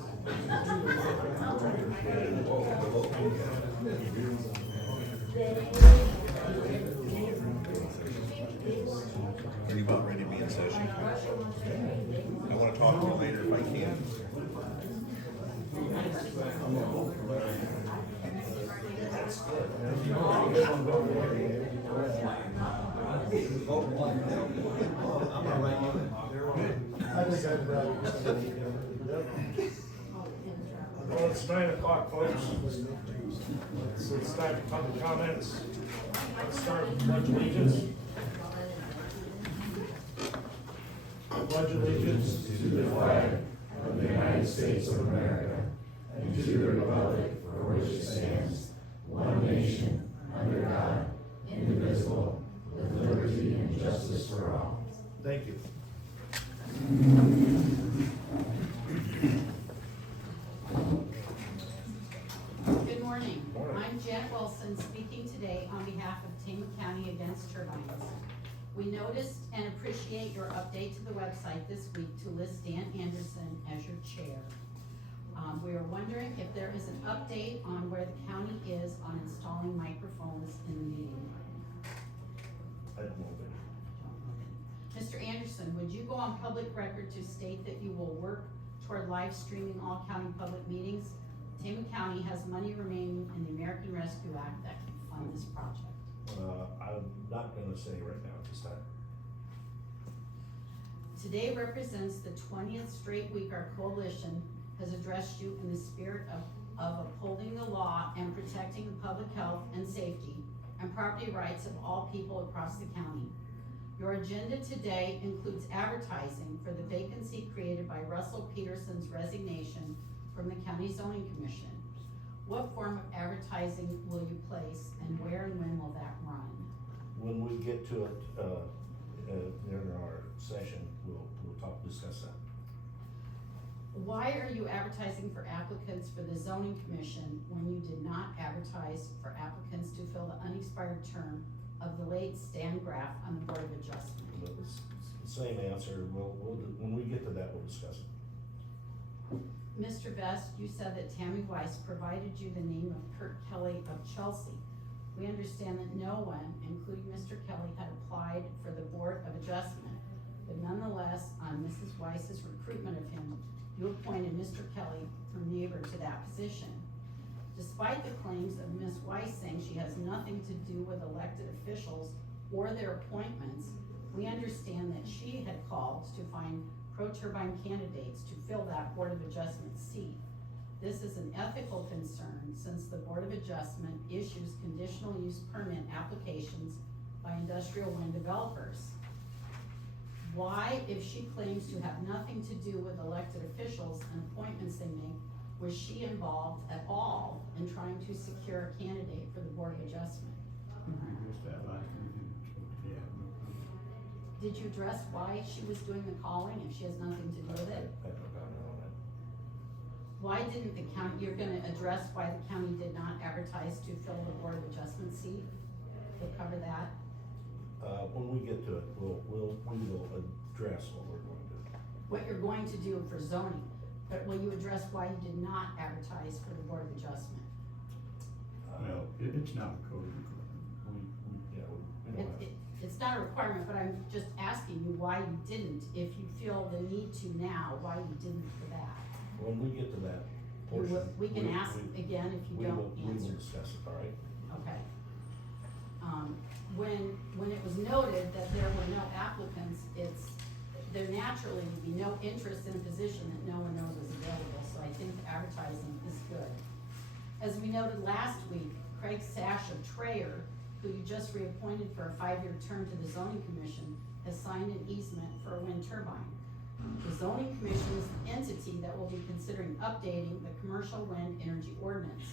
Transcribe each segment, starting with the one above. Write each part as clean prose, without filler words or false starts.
Are you about ready to be in session? I want to talk to you later if I can. Well, it's 9 o'clock, folks. So it's time for public comments. Let's start with pledge allegiance. Pledge allegiance to the flag of the United States of America and to the republic for which it stands, one nation, under God, indivisible, with liberty and justice for all. Thank you. Good morning. I'm Janet Wilson, speaking today on behalf of Tama County Against Turbines. We noticed and appreciate your update to the website this week to list Dan Anderson as your chair. We are wondering if there is an update on where the county is on installing microphones in the meeting room. I don't know. Mr. Anderson, would you go on public record to state that you will work toward live streaming all county public meetings? Tama County has money remaining in the American Rescue Act that can fund this project. I'm not gonna say right now at this time. Today represents the 20th straight week our coalition has addressed you in the spirit of upholding the law and protecting the public health and safety and property rights of all people across the county. Your agenda today includes advertising for the vacancy created by Russell Peterson's resignation from the County Zoning Commission. What form of advertising will you place and where and when will that run? When we get to it, during our session, we'll discuss that. Why are you advertising for applicants for the zoning commission when you did not advertise for applicants to fill the unexpired term of the late Stan Graff on the Board of Adjustment? It's the same answer, when we get to that, we'll discuss it. Mr. Vest, you said that Tammy Weiss provided you the name of Kurt Kelly of Chelsea. We understand that no one, including Mr. Kelly, had applied for the Board of Adjustment, but nonetheless, on Mrs. Weiss's recruitment of him, you appointed Mr. Kelly from neighbor to that position. Despite the claims of Ms. Weiss saying she has nothing to do with elected officials or their appointments, we understand that she had called to find pro-turbine candidates to fill that Board of Adjustment seat. This is an ethical concern since the Board of Adjustment issues conditional use permit applications by industrial wind developers. Why, if she claims to have nothing to do with elected officials and appointments they make, was she involved at all in trying to secure a candidate for the Board of Adjustment? Did you address why she was doing the calling if she has nothing to do with it? I don't know on that. Why didn't the county, you're gonna address why the county did not advertise to fill the Board of Adjustment seat? We'll cover that. When we get to it, we will address what we're going to do. What you're going to do for zoning, but will you address why you did not advertise for the Board of Adjustment? Well, it's not a code requirement. We don't have. It's not a requirement, but I'm just asking you why you didn't, if you feel the need to now, why you didn't for that. When we get to that portion. We can ask again if you don't We will answer. discuss it, all right? Okay. When it was noted that there were no applicants, there naturally would be no interest in a position that no one knows is available, so I think advertising is good. As we noted last week, Craig Sash of Trayer, who you just reappointed for a 5-year term to the zoning commission, has signed an easement for a wind turbine. The zoning commission is the entity that will be considering updating the commercial wind energy ordinance.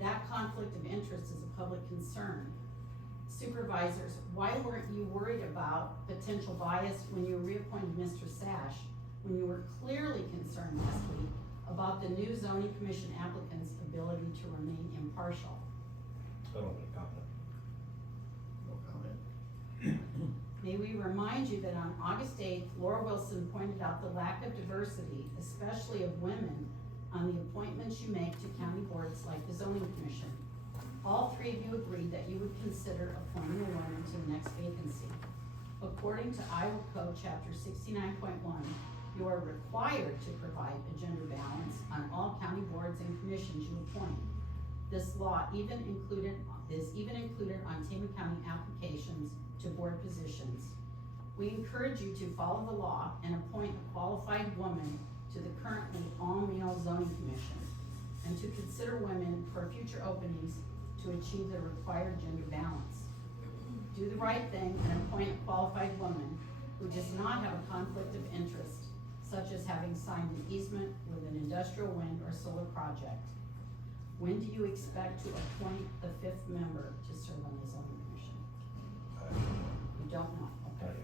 That conflict of interest is a public concern. Supervisors, why weren't you worried about potential bias when you reappointed Mr. Sash, when you were clearly concerned last week about the new zoning commission applicant's ability to remain impartial? I don't make comment. No comment. May we remind you that on August 8th, Laura Wilson pointed out the lack of diversity, especially of women, on the appointments you make to county boards like the zoning commission. All three of you agreed that you would consider appointing a woman to the next vacancy. According to Iowa Code Chapter 69.1, you are required to provide a gender balance on all county boards and commissions you appoint. This law is even included on Tama County applications to board positions. We encourage you to follow the law and appoint a qualified woman to the currently all-male zoning commission, and to consider women for future openings to achieve the required gender balance. Do the right thing and appoint a qualified woman who does not have a conflict of interest, such as having signed an easement with an industrial wind or solar project. When do you expect to appoint the 5th member to serve on the zoning commission? You don't know, okay.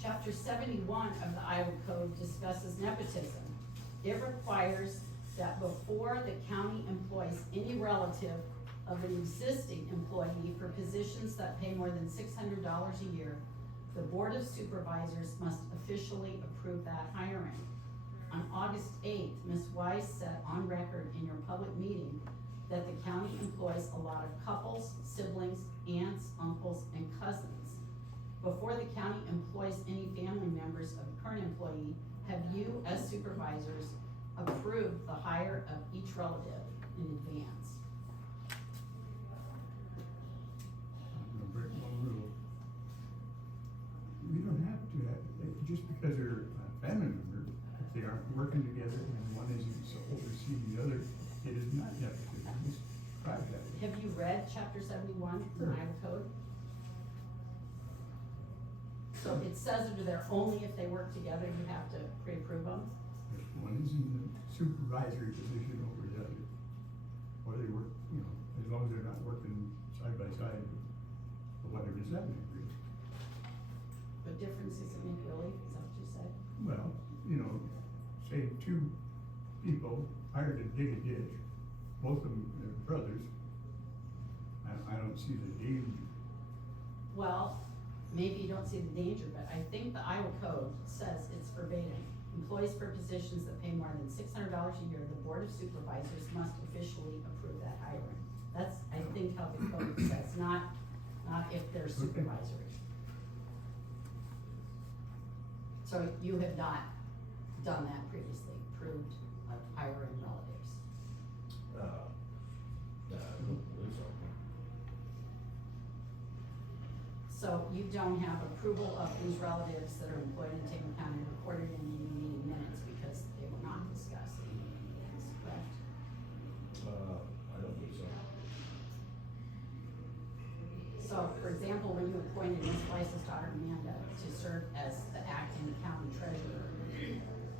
Chapter 71 of the Iowa Code discusses nepotism. It requires that before the county employs any relative of an existing employee for positions that pay more than $600 a year, the Board of Supervisors must officially approve that hiring. On August 8th, Ms. Wise said on record in your public meeting that the county employs a lot of couples, siblings, aunts, uncles, and cousins. Before the county employs any family members of a current employee, have you, as supervisors, approved the hire of each relative in advance? I'm gonna break one rule. We don't have to have, just because they're a family member, if they aren't working together and one isn't overseeing the other, it is not nepotism, it's private. Have you read chapter 71 in the Sure. Iowa Code? So it says under there, only if they work together, you have to pre-approve them? If one is in the supervisory position over the other, or they work, as long as they're not working side by side, or whatever, does that make sense? What difference does it make really? Is that what you said? Well, say two people hired to dig a ditch, both of them are brothers. I don't see the danger. Well, maybe you don't see the danger, but I think the Iowa Code says it's verbatim. Employees for positions that pay more than $600 a year, the Board of Supervisors must officially approve that hiring. That's, I think, how the code says, not if they're supervisory. So you have not done that previously, approved of hiring relatives. I don't believe so. So you don't have approval of these relatives that are employed in Tama County recorded in any meeting minutes because they were not discussed in any meetings, correct? I don't believe so. So, for example, when you appointed Ms. Weiss's daughter Amanda to serve as the acting county treasurer,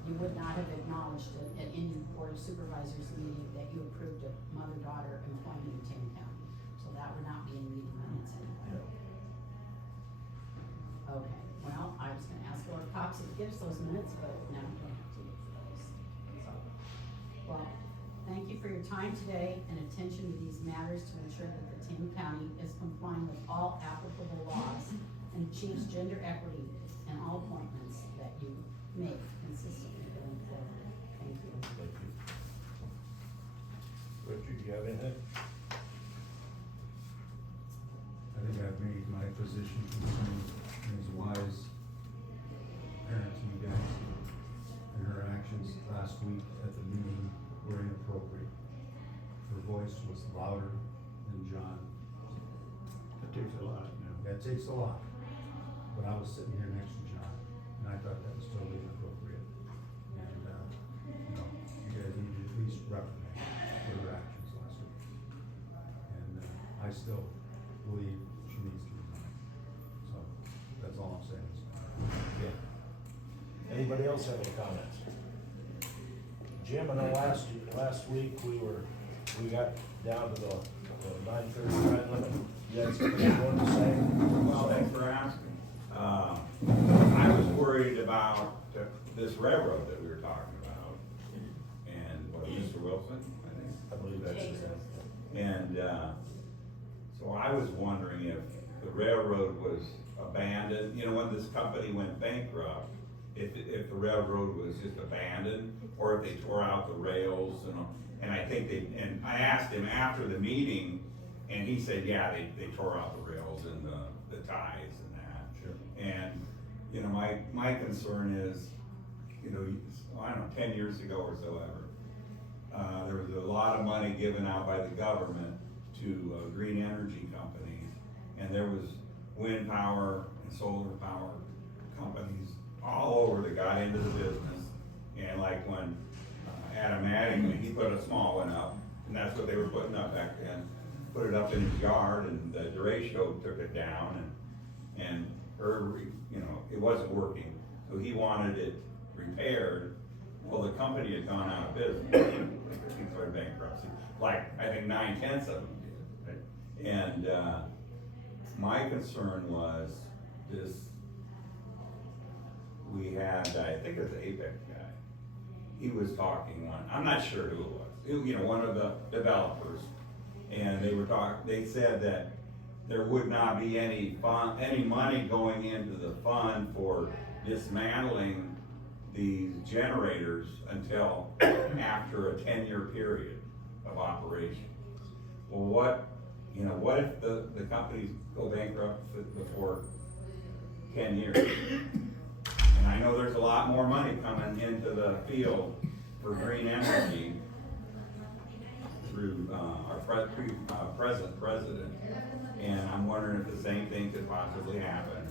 you would not have acknowledged it at any Board of Supervisors meeting that you approved of mother-daughter employment in Tama County. So that would not be in meeting minutes anyway. Okay, well, I was gonna ask Laura Cox to give us those minutes, but now we don't have to look for those. So, well, thank you for your time today and attention to these matters to ensure that the Tama County is complying with all applicable laws and achieves gender equity in all appointments that you make consistently going forward. Thank you. Thank you. Richard, do you have anything? I think I've made my position concerning Ms. Wise, parents, you guys, and her actions last week at the meeting were inappropriate. Her voice was louder than John. That takes a lot now. That takes a lot. But I was sitting here next to John, and I thought that was totally inappropriate. And, you guys need to at least reprimand for her actions last week. And, I still believe she needs to resign. So, that's all I'm saying. Yeah. Anybody else have any comments? Jim, I know last week we got down to the 9:30 time limit. You had something you wanted to say? Well, thanks for asking. I was worried about this railroad that we were talking about, and Mr. Wilson, I think. I believe that's his name. And, so I was wondering if the railroad was abandoned, when this company went bankrupt, if the railroad was just abandoned, or if they tore out the rails, and I think and I asked him after the meeting, and he said, yeah, they tore out the rails and the ties and that. Sure. And, you know, my concern is, you know, I don't know, 10 years ago or so ever, there was a lot of money given out by the government to green energy companies, and there was wind power and solar power companies all over that got into the business. And like when Adam Mattingly, he put a small one up, and that's what they were putting up back then, put it up in his yard, and the derecho took it down, and you know, it wasn't working, so he wanted it repaired. Well, the company had gone out of business, declared bankruptcy, like, I think 9/10 of them did, right? And, my concern was this, we had, I think it was the Apex guy, he was talking I'm not sure who it was, you know, one of the developers, and they said that there would not be any money going into the fund for dismantling these generators until after a 10-year period of operation. Well, what if the companies go bankrupt before 10 years? And I know there's a lot more money coming into the field for green energy through our present president. And I'm wondering if the same thing could possibly happen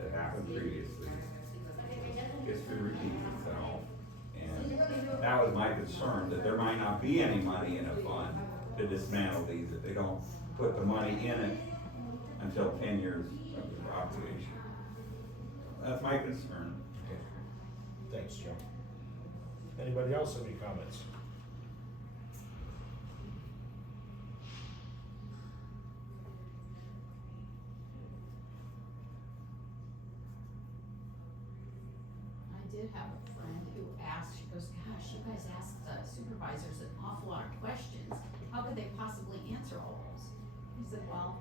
that happened previously. History repeats itself. And that was my concern, that there might not be any money in a fund to dismantle these if they don't put the money in it until 10 years of the operation. That's my concern. Okay. Thanks, Joe. Anybody else have any comments? I did have a friend who asked, she goes, gosh, you guys asked supervisors an awful lot of questions. How could they possibly answer all those? I said, well,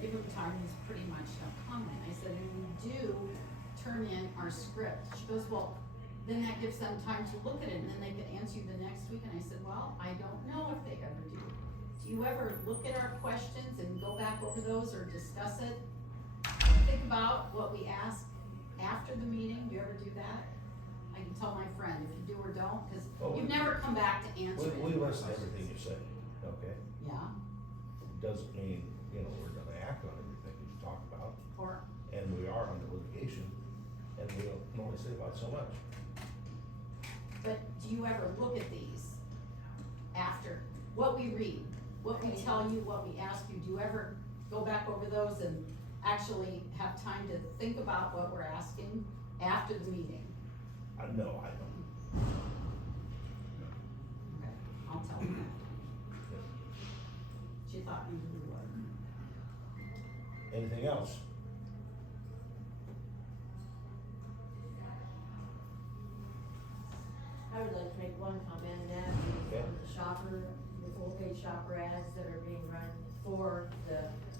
give them time, is pretty much no comment. I said, and we do turn in our script. She goes, well, then that gives them time to look at it, and then they could answer you the next week. And I said, well, I don't know if they ever do. Do you ever look at our questions and go back over those or discuss it? Think about what we ask after the meeting. Do you ever do that? I can tell my friend if you do or don't, because you've never come back to answer it. We listen to everything you say, okay? Yeah, Doesn't mean, you know, we're gonna act on everything that you talk about, or, and we are under litigation, and we don't only say about so much. but do you ever look at these after, what we read, what we tell you, what we ask you, do you ever go back over those and actually have time to think about what we're asking after the meeting? No, I don't. Okay, I'll tell you that. She thought maybe we would. Anything else? I would like to make one comment, and that Okay. is the shopper, the full-page shopper ads that are being run for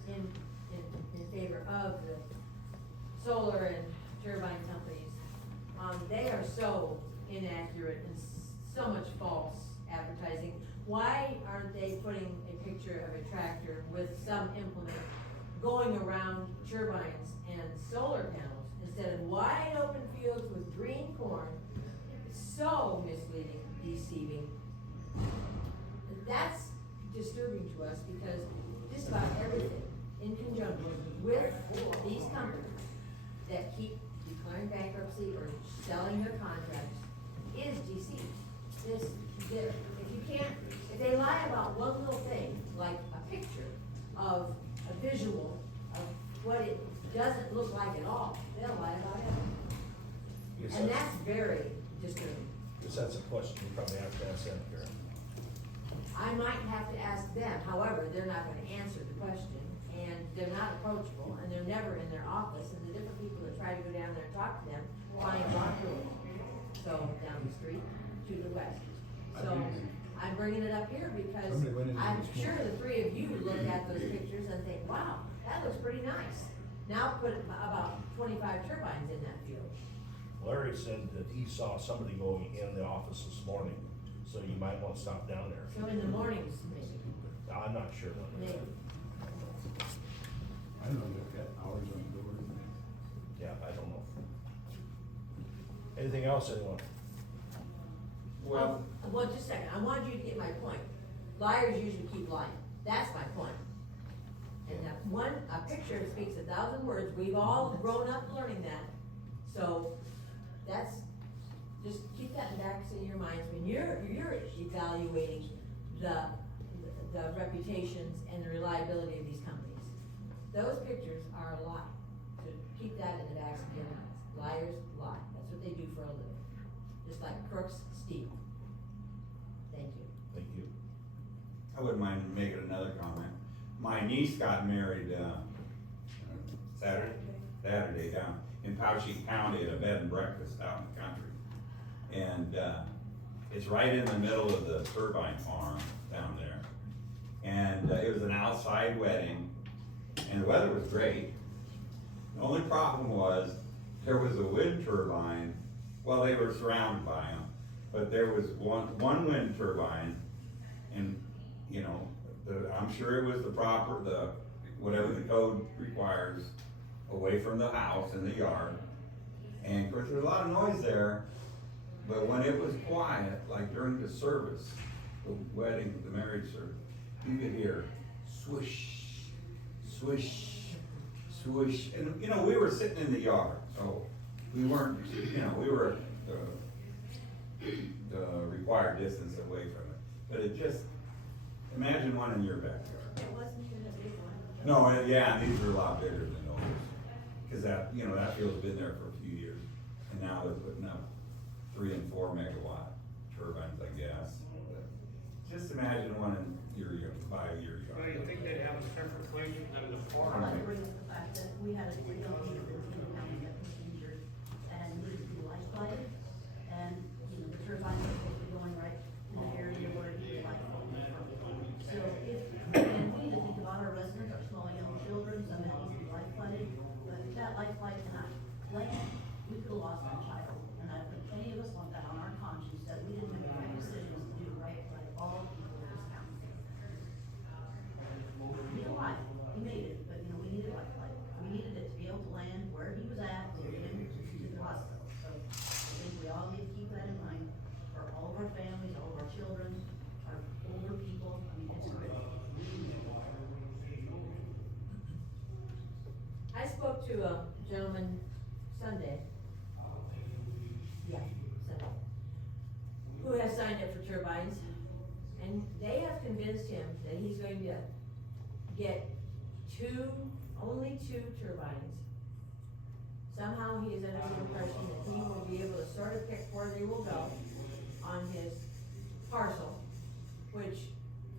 in favor of the solar and turbine companies. They are so inaccurate and so much false advertising. Why aren't they putting a picture of a tractor with some implement going around turbines and solar panels instead of wide open fields with green corn? So misleading, deceiving. That's disturbing to us because just about everything in conjunction with these companies that keep declaring bankruptcy or selling their contracts is deceit. If they lie about one little thing, like a picture of a visual of what it doesn't look like at all, they'll lie about it. Yes, And that's very disturbing. Guess that's a question you probably have to ask them, Karen. I might have to ask them, however, they're not gonna answer the question, and they're not approachable, and they're never in their office, and the different people that try to go down there and talk to them, find Rock Road. So, down the street to the west. So, I'm bringing it up here because Somebody went in there I'm this sure morning. the three of you look at those pictures and think, wow, that looks pretty nice. Now put about 25 turbines in that field. Larry said that he saw somebody going in the office this morning, so you might wanna stop down there. So in the mornings, maybe, I'm not sure when. maybe. I don't know, they've got hours on the door. Yeah, I don't know. Anything else, anyone? Well, Well, just a second, I wanted you to get my point. Liars usually keep lying, that's my point. And that a picture speaks 1,000 words, we've all grown up learning that. So, that's, just keep that in the back of your minds when you're evaluating the reputations and the reliability of these companies. Those pictures are a lie, so keep that in the backs of your minds. Liars lie, that's what they do for a living, just like crooks steal. Thank you. Thank you. I wouldn't mind making another comment. My niece got married, Saturday down in Tama County at a bed and breakfast out in the country. And, it's right in the middle of the turbine farm down there. And, it was an outside wedding, and the weather was great. The only problem was, there was a wind turbine, well, they were surrounded by them, but there was one wind turbine, and, you know, I'm sure it was whatever the code requires, away from the house in the yard. And of course, there was a lot of noise there, but when it was quiet, like during the service, the wedding, the marriage service, you could hear swish, swish, swish. And, you know, we were sitting in the yard, so we weren't, you know, we were the required distance away from it. But it just, imagine one in your backyard. It wasn't in a big one. No, yeah, and these are a lot bigger than those. Cause that, you know, that field's been there for a few years, and now they're putting up 3 and 4 megawatt turbines, I guess. But just imagine one in by your Well, you yard. think they'd have a separate place than the I'd farm? like to bring up the fact that we had a young lady that was in county that was injured and needed to be life flighted. And, you know, the turbine was supposed to be going right in the area where the life flight was from. So if, and we need to think about our residents, our small young children, some that need to be life flighted, but if that life flight cannot land, we could have lost a child. And I think any of us want that on our conscience, that we didn't make the right decisions to do right by all people in this county. He need a life, he made it, but you know, we needed a lifeline. We needed it to be able to land where he was at, to get him to the hospital. So I think we all need to keep that in mind for all of our families, all of our children, our older people. I mean, it's critical. I spoke to a gentleman Sunday. Yeah, Sunday. Who has signed up for turbines, and they have convinced him that he's going to get only two turbines. Somehow he is under the impression that he will be able to sort of pick where they will go on his parcel, which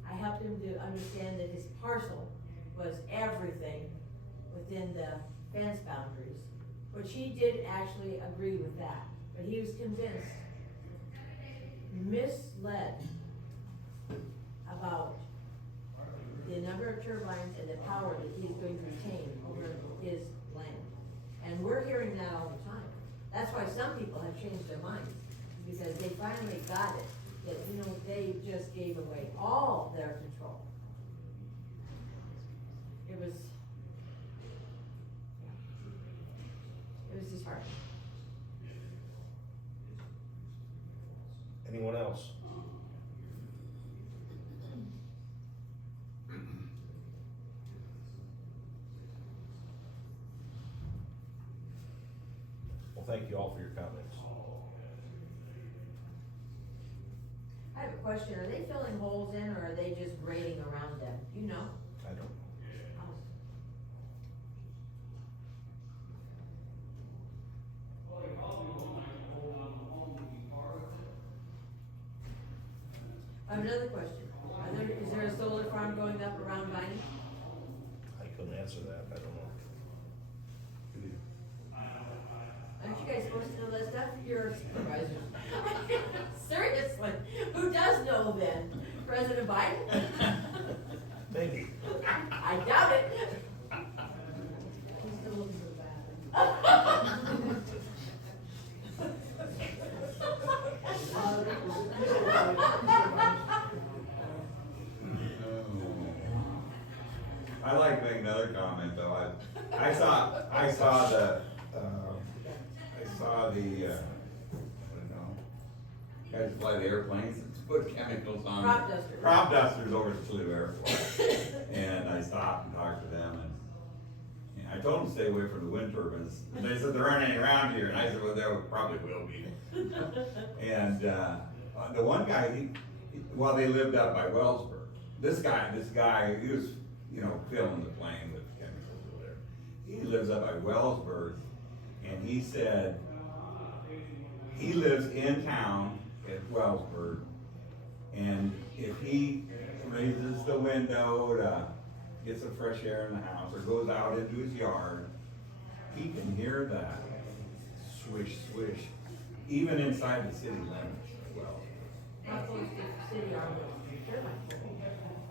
I helped him to understand that his parcel was everything within the fence boundaries, which he did actually agree with that, but he was convinced, misled about the number of turbines and the power that he's going to retain over his land. And we're hearing that all the time. That's why some people have changed their minds, because they finally got it, that, you know, they just gave away all their control. It was disheartening. Anyone else? Well, thank you all for your comments. I have a question, are they filling holes in, or are they just grading around them? Do you know? I don't know. I have another question. Is there a solar farm going up around Viney? I couldn't answer that, I don't know. Aren't you guys supposed to know that stuff? You're supervisors. Seriously, who does know then? President Biden? Maybe. I doubt it. He's still looking for the bathroom. I like to make another comment though. I saw the, I don't know, guys fly the airplanes and put chemicals on. Crop dusters. Crop dusters over at Toledo Airport. And I stopped and talked to them and I told them to stay away from the wind turbines. And they said there aren't any around here. And I said, well, there probably will be. And, the one guy, well, they lived up by Wellsburg. This guy, he was, you know, filling the plane with chemicals over there. He lives up by Wellsburg, and he said, he lives in town at Wellsburg, and if he raises the window to get some fresh air in the house, or goes out into his yard, he can hear that swish, swish, even inside the city limits as well. How close to the city are the turbines?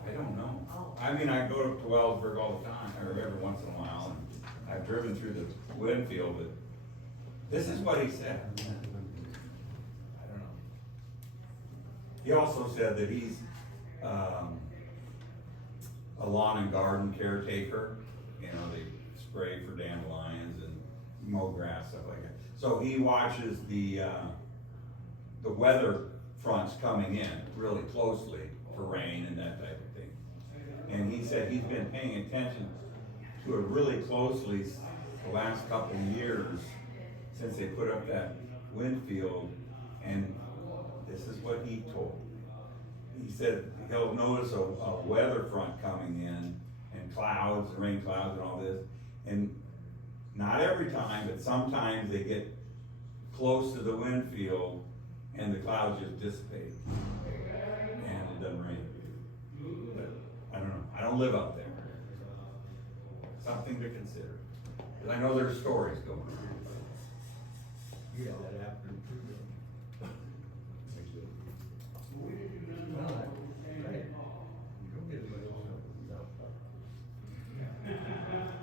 I don't know. Oh. I mean, I go to Wellsburg all the time, or every once in a while, and I've driven through the wind field, but this is what he said. I don't know. He also said that he's, a lawn and garden caretaker. You know, they spray for dandelions and mow grass, stuff like that. So he watches the weather fronts coming in really closely for rain and that type of thing. And he said he's been paying attention to it really closely the last couple of years since they put up that wind field, and this is what he told me. He said he'll notice a weather front coming in and clouds, rain clouds and all this, and not every time, but sometimes they get close to the wind field and the clouds just dissipate and it doesn't rain. But I don't know, I don't live up there. Something to consider, because I know there's stories going on. Yeah, that happened.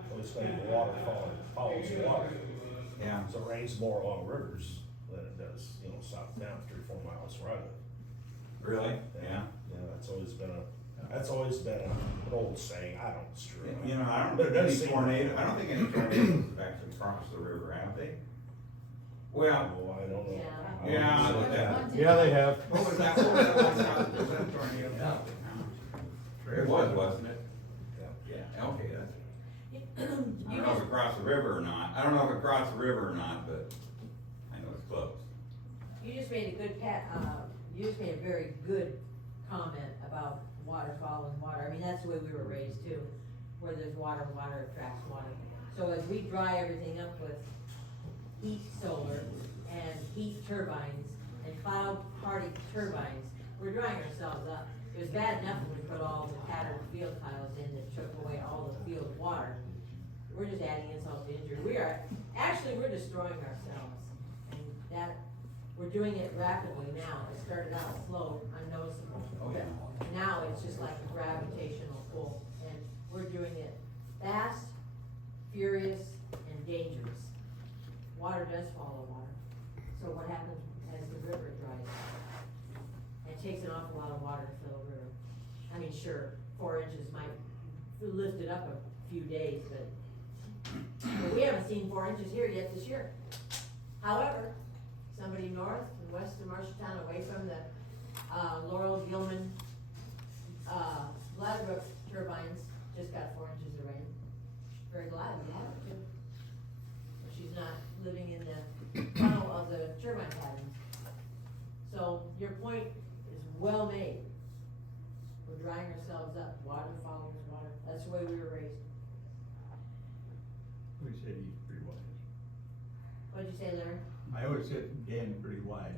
Well, it's like the water follows the water. Yeah. So it rains more along rivers than it does, you know, south down 3 or 4 miles where I live. Really? Yeah. Yeah, that's always been an old saying, I don't screw it. You know, I don't But it think does any seem- tornado, I don't think any tornadoes have actually crossed the river, have they? Well, Oh, I don't know. Yeah. I don't Yeah, know. but that- Yeah, they have. what was that, what was that last time? Was that a tornado? It was, wasn't it? Yeah, okay, that's, I don't know if it crossed the river or not, I don't know if it crossed the river or not, but I know it's close. You just made a good you just made a very good comment about water following water. I mean, that's the way we were raised too, where there's water, water attracts water. So as we dry everything up with heat solar and heat turbines and cloud party turbines, we're drying ourselves up. It was bad enough when we put all the patterned field tiles in that took away all the field water. We're just adding insult to injury. We're destroying ourselves. And that, we're doing it rapidly now. It started out slow, unnoticeable. Oh, yeah. But now it's just like a gravitational pull. And we're doing it fast, furious, and dangerous. Water does follow water. So what happens as the river dries up? It takes an awful lot of water to fill a river. I mean, sure, 4 inches might lift it up a few days, but we haven't seen 4 inches here yet this year. However, somebody north and west of Marshalltown, away from the, Laurel Gilman, Gladbrook turbines, just got 4 inches of rain. Very glad we have it too. She's not living in the tunnel of the turbine patterns. So your point is well made. We're drying ourselves up, water follows water, that's the way we were raised. We said he's pretty wise. What'd you say, Larry? I always said Dan's pretty wise.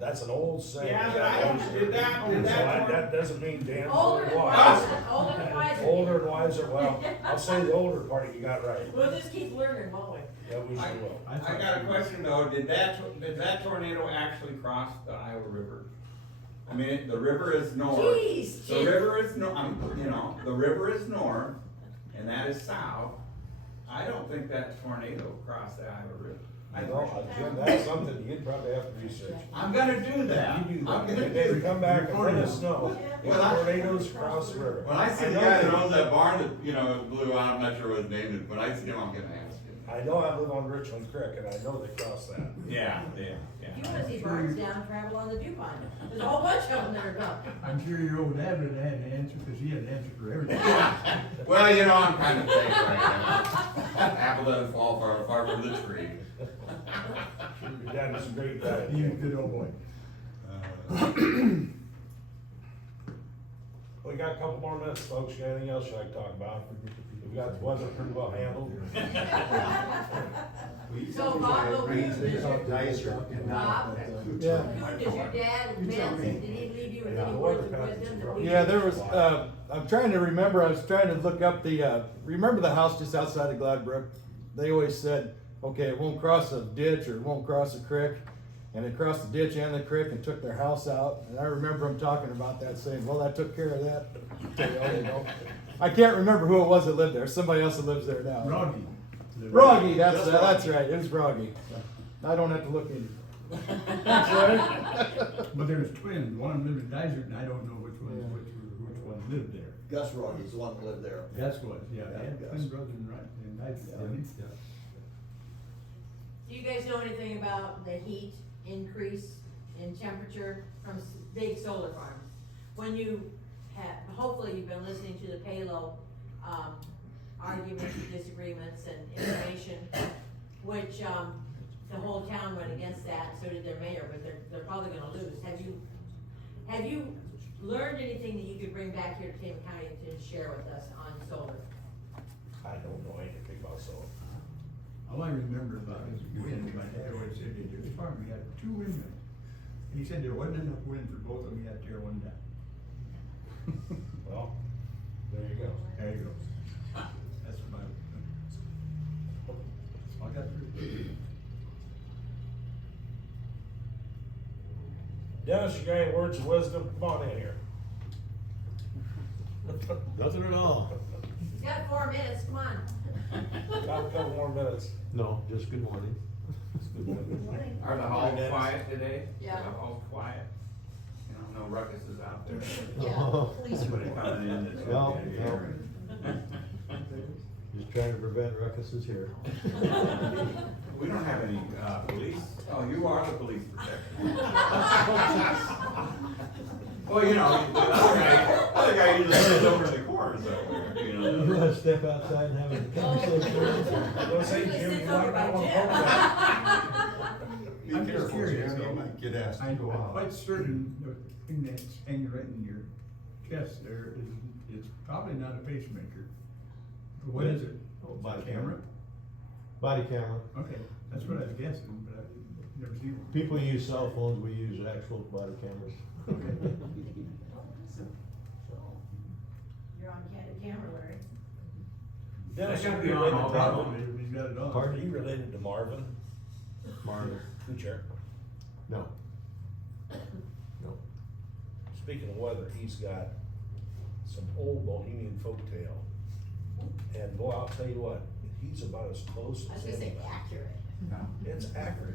That's an old saying. Yeah, but I don't- did that- That doesn't mean Dan's Older very and wise. wiser, older and wiser. Older and wiser, well, I'll say the older part you got right. We'll just keep learning, won't we? Yeah, we sure will. I got a question though, did that tornado actually cross the Iowa River? I mean, the river is north. Jeez, The river is the river is north, and that is south. I don't think that tornado crossed the Iowa River. I know, Jim, that's something you'd probably have to research. I'm gonna do that. You do I'm that, gonna and then do come back and let us know, if Well, I- tornadoes cross the river. When I see the know guy that you- owns that barn that, you know, blew out, I'm not sure what his name is, but I see him, I'm gonna ask him. I know I live on Richland Creek, and I know they cross that. Yeah. If you wanna see birds down, travel on the DuPont, there's a whole bunch of them that are gone. I'm sure your old dad would have had an answer, cause he had an answer for everything. Well, you know, I'm kind of fake right now. Apple doesn't fall far from the tree. Your dad was a great guy. He was a good old boy. We got a couple more minutes, folks, you got anything else you'd like to talk about? We got the weather pretty well handled. So Bob, go Nicer and Bob, Yeah. does your dad, Vince, did he leave you with any words of wisdom that we? Yeah, there was, I'm trying to remember, I was trying to look up remember the house just outside of Gladbrook? They always said, okay, it won't cross a ditch or it won't cross a creek. And it crossed the ditch and the creek and took their house out. And I remember them talking about that, saying, well, that took care of that. You know. I can't remember who it was that lived there, somebody else that lives there now. Roggy. Roggy, that's right, it was Roggy. I don't have to look in. That's right. But there's twins, one lived in Dysart, and I don't know which one lived there. Gus Rogers, the one that lived there. That's what, yeah, Yeah, they had Gus. twin brothers in Dysart, didn't he? Do you guys know anything about the heat increase in temperature from big solar farms? When you have, hopefully you've been listening to the Palo, arguments, disagreements, and information, which, the whole town went against that, so did their mayor, but they're probably gonna lose. Have you learned anything that you could bring back here to Tama County to share with us on solar? I don't know anything about solar. All I remember about is wind, my dad always said, at his farm, he had 2 windmills. And he said there wasn't enough wind for both of them, he had to tear one down. Well, there you go. There you go. That's my, I got through. Dennis, you got any words of wisdom? Come on in here. Nothing at all. He's got 4 minutes, come on. Got a couple more minutes. No, just good morning. Are the halls quiet today? Yeah. Are the halls quiet? You know, no ruckuses out there. Oh. Somebody coming in that's. Well, just trying to prevent ruckuses here. We don't have any, police. Oh, you are the police protection. Well, you know, the other guy usually sits over in the corner somewhere, you know. You wanna step outside and have a conversation? Don't say, Usually Jim, sits you over might by not want to Jim. talk about I'm just curious, Jim, you might get asked to go I'm out. quite certain the thing that's hanging right in your chest there it's probably not a pacemaker. What is it? Oh, body Camera? Body camera. Okay, that's what I was guessing, but I've never seen one. People use cell phones, we use actual body cameras. You're on camera, Larry. Dennis, That you should be on related all to of Marvin? He's got it on. Pardon? Are you related to Marvin? Marvin. Kuchar? No. No. Speaking of weather, he's got some old Bohemian folktale. And boy, I'll tell you what, he's about as close I was as gonna say anybody. accurate. It's accurate.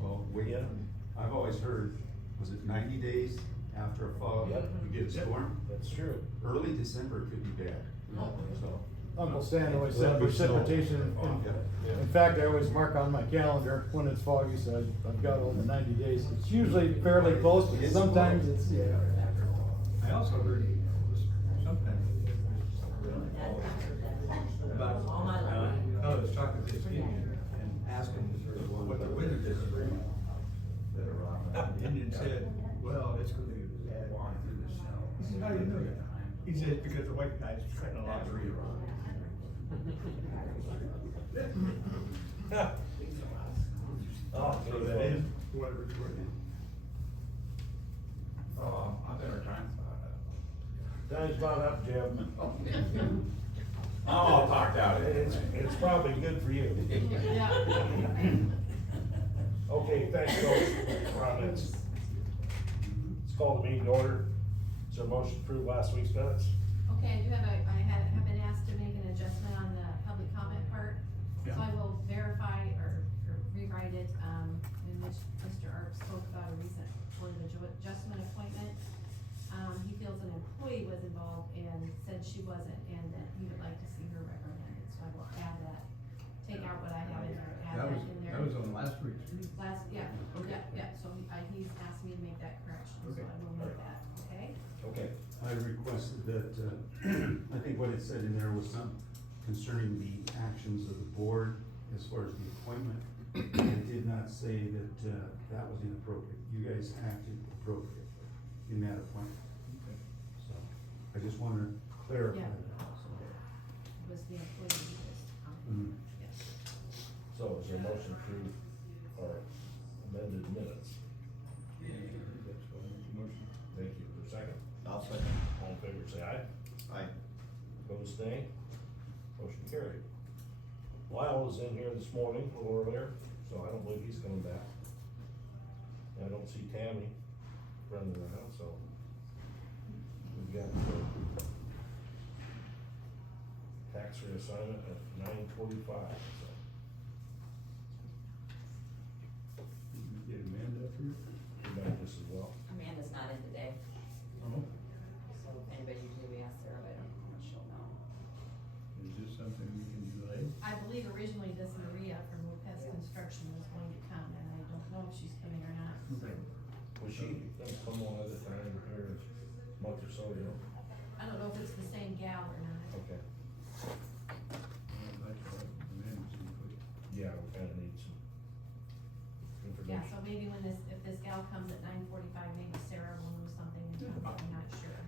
Well, we, Yeah. I've always heard, was it 90 days after a fog, Yep. we get a storm? That's true. Early December could be bad, so. Uncle Stan always said That'd be snow. precipitation, in fact, I always mark on my calendar when it's foggy, so I've got all the 90 days. It's usually fairly close, but sometimes it's, I also heard sometimes about, All my life. I was talking to this Indian and asking what the weather is. The Indian said, well, it's gonna be bad through the snow. I said, how do you know that? He said, because the white guy's cutting a lot of real. Oh, So that is whatever it's worth. Oh, I better try and spot Time's about up, Jim. I'm all talked out. It's probably good for you. Yeah. Okay, thanks, folks, for comments. Let's call the meeting to order. Is there a motion to approve last week's minutes? Okay, I have been asked to make an adjustment on the public comment part, so Yeah. I will verify or she wasn't, and that you would like to see her recommended, so I will add that. Take out what I have in there, add that in there. That was on last week's. Yeah, so he's asked me to make that correction, so Okay. I will make that, okay? Okay. I requested that, I think what it said in there was some concerning the actions of the board as far as the appointment. It did not say that, that was inappropriate. You guys acted appropriately in that appointment. Okay. So, I just wanna clarify Yeah. that, so. It was the employee who was, Mm. yes. So is there a motion to, or amended minutes? That's fine, that's a motion. Thank you. For a second? I'll second. All in favor, say aye. Aye. Opposed, nay. Motion carried. Lyle was in here this morning, a little earlier, so I don't believe he's coming back. I don't see Tammy running around, so. We've got the tax reassignment at 9:45, so. Did you get Amanda up here? We might just as well. Amanda's not in today, Oh. so if anybody, usually we ask Sarah, but I don't know how much she'll know. Is this something we can delay? I believe originally this Maria from Lopez Construction was going to come, and I don't know if she's coming or not, so. Okay. Was she gonna come one other time here a month or so ago? I don't know if it's the same gal or not. Okay. I'd like to have Amanda's input. Yeah, we kinda need some Yeah, information. so maybe when this, if this gal comes at 9:45, maybe Sarah will know something, I'm not sure.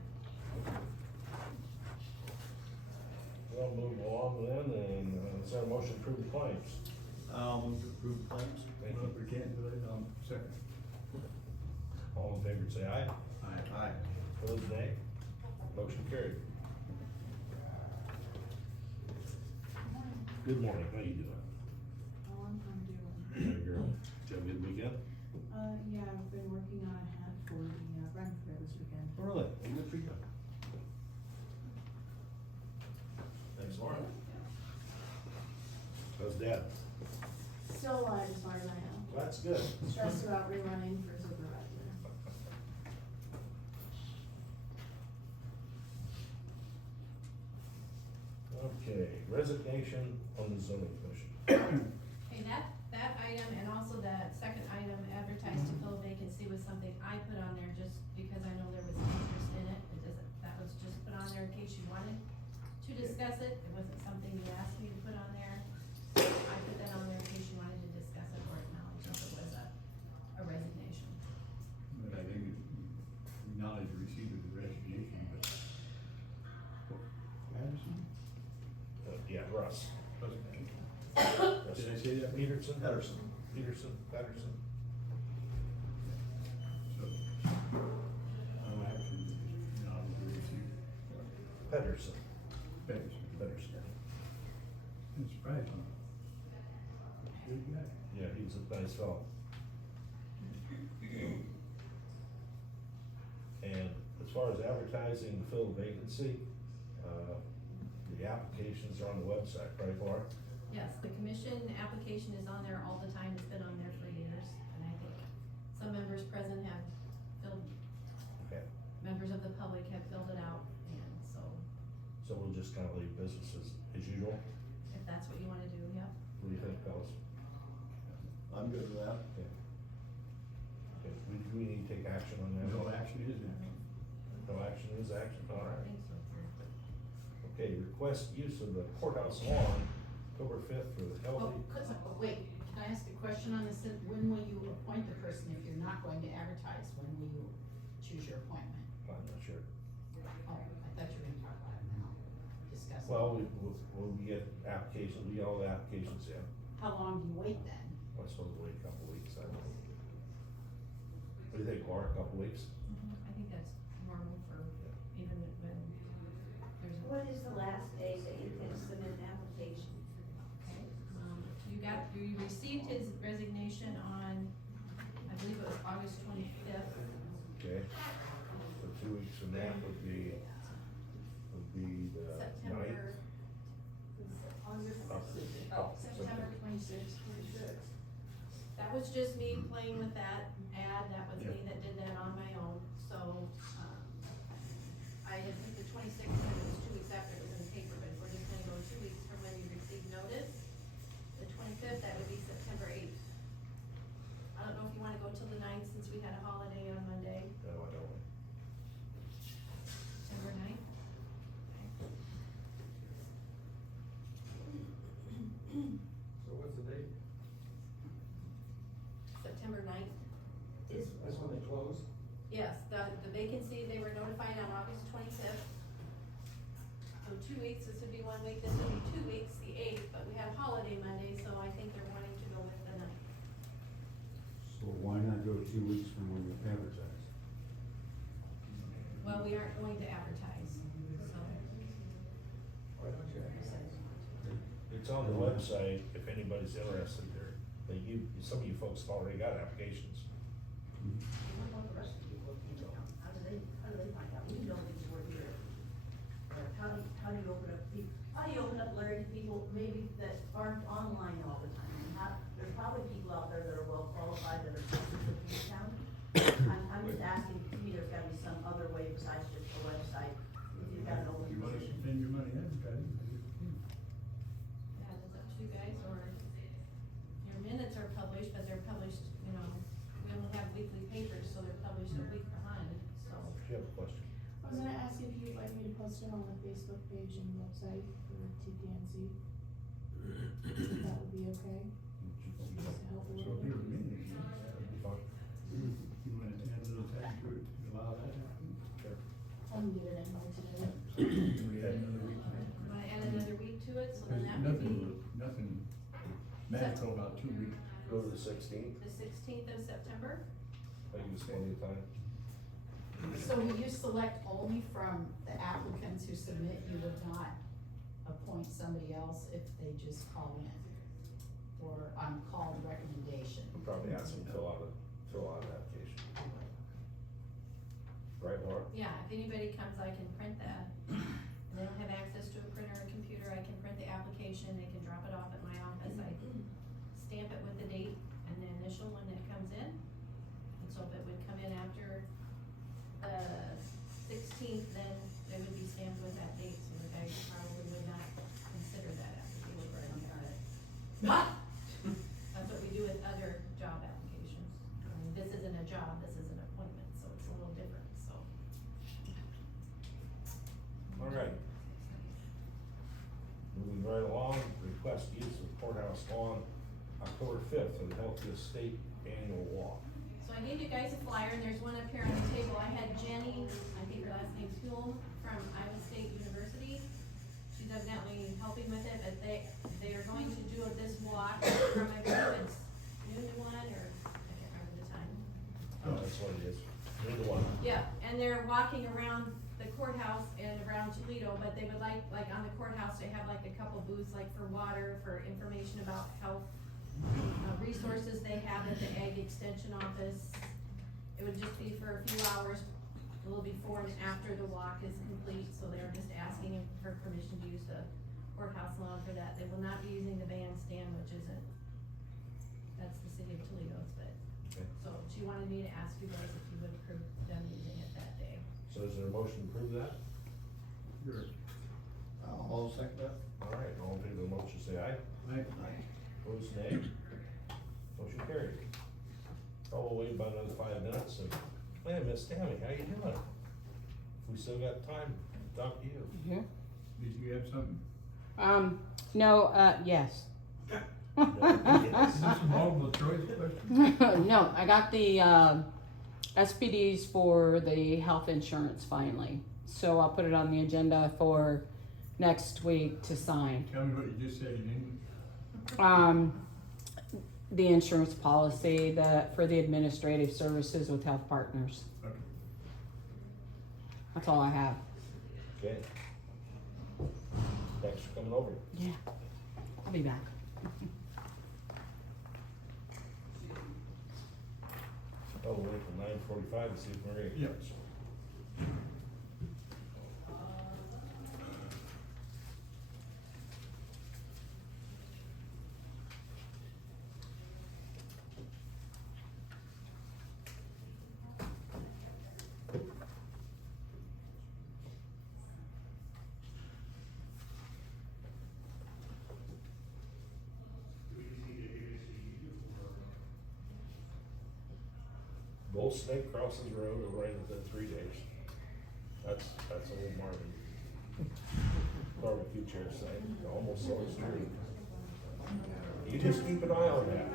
We'll move along then, and, is there a motion to approve the claims? Move to approve the claims. Thank Well, if you. we can't delay, second. All in favor, say aye. Aye. Opposed, nay. Motion carried. Good morning, how you doing? I'm doing, Hey, girl. Did you have a good weekend? yeah, I've been working on a hat for the, run fair this weekend. Oh, really? Good for you. Thanks, Lauren. How's Dad? Still alive as far as I know. That's good. Stressed about rerunning for supervisor. Okay, resignation on the zoning commission. Okay, that item and also that second item, advertised to fill a vacancy, was something I put on there just because I know there was interest in it. It doesn't, that was just put on there in case you wanted to discuss it. It wasn't something you asked me to put on there. I put that on there in case you wanted to discuss it or acknowledge if it was a resignation. But I think acknowledge receipt of the resignation, but. Madison? Yeah, Russ. Did I say that? Peterson? Pedersen. Patterson. So, no action, just acknowledge the receipt. Pedersen. Pedersen. I'm surprised, huh? Good guy. Yeah, he's a nice fellow. And as far as advertising to fill the vacancy, the applications are on the website, right, Laura? Yes, the commission application is on there all the time. It's been on there for years. And I think some members present have filled, Okay, members of the public have filled it out, and so so we'll just kind of leave business as usual. if that's what you wanna do, yep. What do you think, fellas? I'm good with that. Okay. Okay, we need to take action on that. No action is action. No action is action, all I right. think so. Okay, request use of the courthouse lawn, October 5th for the Oh, healthy. wait, can I ask a question on this? When will you appoint the person if you're not going to advertise? When will you choose your appointment? I'm not sure. Oh, I thought you were gonna talk about it now, discuss it. Well, we'll get applications, we get all the applications in. How long do you wait then? What's supposed to wait a couple weeks, I don't know. What do you think, Laura, a couple weeks? I think that's normal for even when there's a. What is the last day that you can submit an application? Okay, you received his resignation on, I believe it was August 25th. Okay, so 2 weeks from that would be the September. September 26th. That was just me playing with that ad, that was me that did that on my own, so, I had put the 26th, and it was 2 weeks vacancy, they were notified on August 25th. So 2 weeks, this would be 1 week, this would be 2 weeks, the 8th, but we had holiday Monday, so I think they're wanting to go with the 9th. So why not go 2 weeks from when you advertise? Well, we aren't going to advertise, so. It's on the website, if anybody's interested there, some of you folks have already got applications. What about the rest of the people? How do they find out? We know these were here. How do you open up Larry, to people maybe that aren't online all the time? There's probably people out there that are well qualified that are citizens of the town. I'm just asking, to me, there's gotta be some other way besides just the website, if you've got an open You wanna position. spend your money advertising? Yeah, that's up to you guys, or your minutes are published, but they're published, we only have weekly papers, so they're published a week behind, so. If you have a question. I was gonna ask if you'd like me to post it on the Facebook page and website for TPNC. If that would be okay, just to help a So little here bit. with me, you wanna add a little time to it, to allow that to happen? I can get it in there today. We had another week. You wanna add another week to it, so then There's that would be nothing magical about 2 weeks. Go to the 16th, the 16th of September. that gives plenty of time. So will you select only from the applicants who submit, you would not appoint somebody else if they just call in? Or on call recommendation? Probably ask them to fill out an application. Right, Laura? Yeah, if anybody comes, I can print that. And they don't have access to a printer or a computer, I can print the application, they can drop it off at my office, I stamp it with the date and the initial when it comes in. And so if it would come in after the 16th, then it would be stamped with that date, so the guy probably would not consider that application. That's what we do with other job applications. I mean, this isn't a job, this is an appointment, so it's a little different, so. All right. Moving right along, request use of courthouse lawn, October 5th for the Healthy State Annual Walk. So I gave you guys a flyer, and there's one up here on the table. I had Jenny, I think her last name's Hume, from Iowa State University. She's evidently helping with it, but they are going to do this walk from, I believe it's noon to 1, or I can't remember the time. Oh, that's what it is. Either one. Yeah, and they're walking around the courthouse and around Toledo, but they would like on the courthouse, they have like a couple booths, like for water, for information about health resources they have at the Ag Extension Office. It would just be for a few hours, a little before and after the walk is complete, so they're just asking for permission to use the courthouse lawn for that. They will not be using the bandstand, which isn't, that's the city of Toledo's, but, Okay. so she wanted me to ask you guys if you would approve them using it that day. So is there a motion to approve that? Sure. I'll second that. All right, all in favor of the motion, say aye. Aye. Opposed, nay. Motion carried. I'll wait about another 5 minutes and, hey, Miss Tammy, how you doing? We still got time to talk to you. Did you have something? No, yes. Yes. Is this a multiple choice question? No, I got the, SPDs for the health insurance finally. So I'll put it on the agenda for next week to sign. Tell me what you just said in English. The insurance policy for the administrative services with Health Partners. Okay. That's all I have. Okay. Thanks for coming over. Yeah, I'll be back. Oh, we'll wait till 9:45 to see if Maria Yep. comes. Bull Snake crosses the road right within 3 days. That's old Marvin. Barbecue chair site, almost so it's true. You just keep an eye on that.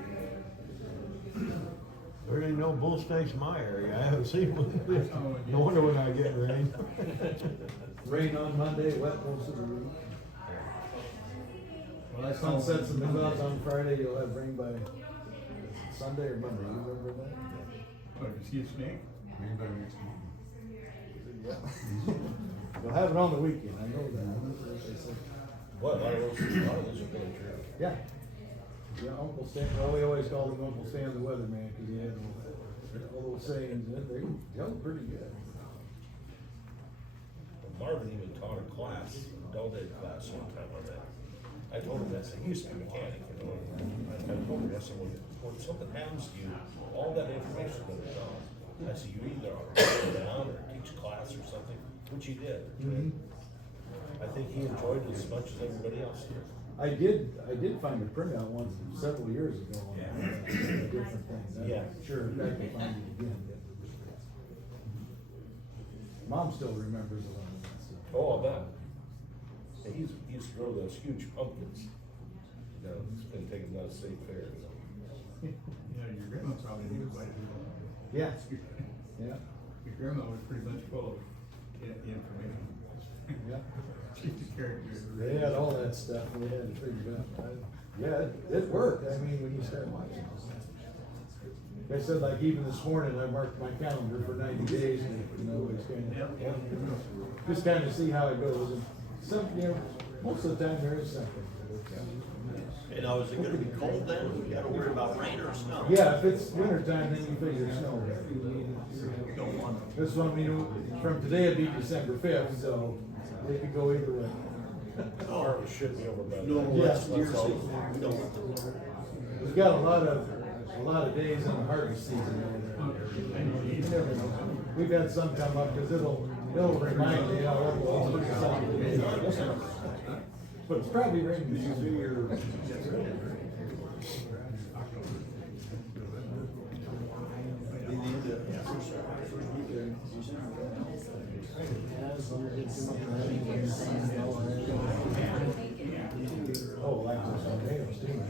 There ain't no bull snakes in my area, I haven't seen one. No wonder we're not getting rain. Rain on Monday, wet most of the week. Well, I saw. Sunsets and the clouds on Friday, you'll have rain by Sunday or Monday, you remember that? What, you see a snake? Maybe by next month. We'll have it on the weekend, I know that. They said. What, a lot of those are really true. Yeah. Yeah, Uncle Sam, well, we always called him Uncle Sam the weatherman, cause he had all those sayings, and they tell pretty good. Marvin even taught a class, adult ed class sometime on that. I told him that, he used to be a mechanic, you know, and I told him, I said, when something happens to you, all that information goes on. I said, you either go down or teach a class or something, which he did. I think he enjoyed it as much as everybody else did. I did find a printout once several years ago on different things. I'm Yeah. sure I can find it again. Mom still remembers a lot of that stuff. Oh, I bet. And he used to grow those huge pumpkins. You know, it's gonna take him out of state fair. Yeah, your grandma probably knew quite a bit. Yeah. Yeah. Your grandma was pretty much full of information. Yeah. She's a character. They had all that stuff, we had to figure it out. Yeah, it worked, I mean, when you start watching it. Like I said, like even this morning, I marked my calendar for 90 days, and, you know, it's kind of, just kind of see how it goes. And some, you know, most of the time there is something. You know, is it gonna be cold then? We gotta worry about rain or snow? Yeah, if it's winter time, then you figure snow. Don't want it. This one, you know, from today it'd be December 5th, so it could go either way. Harvest should be over by No, then. less Yeah. years, we don't want the. We've got a lot of days in the harvest season over there. You never know. We've had some come up, cause it'll remind me how it was. But it's probably raining this year. Oh, like this on Mayor's team.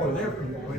Oh, they're from the point.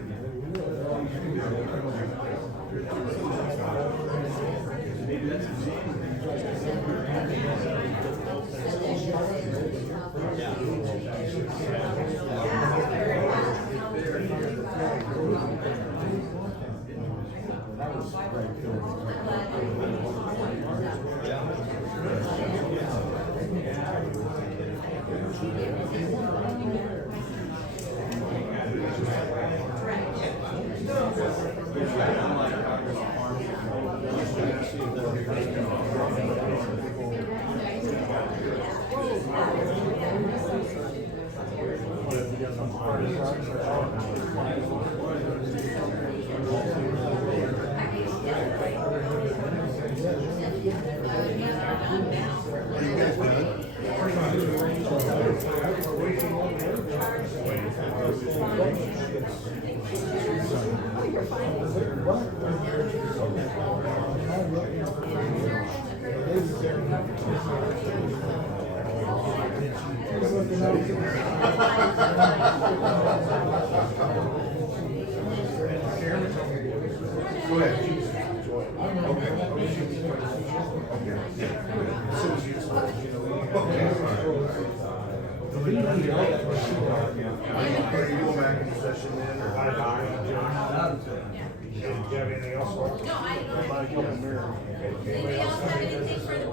Anybody else have anything for the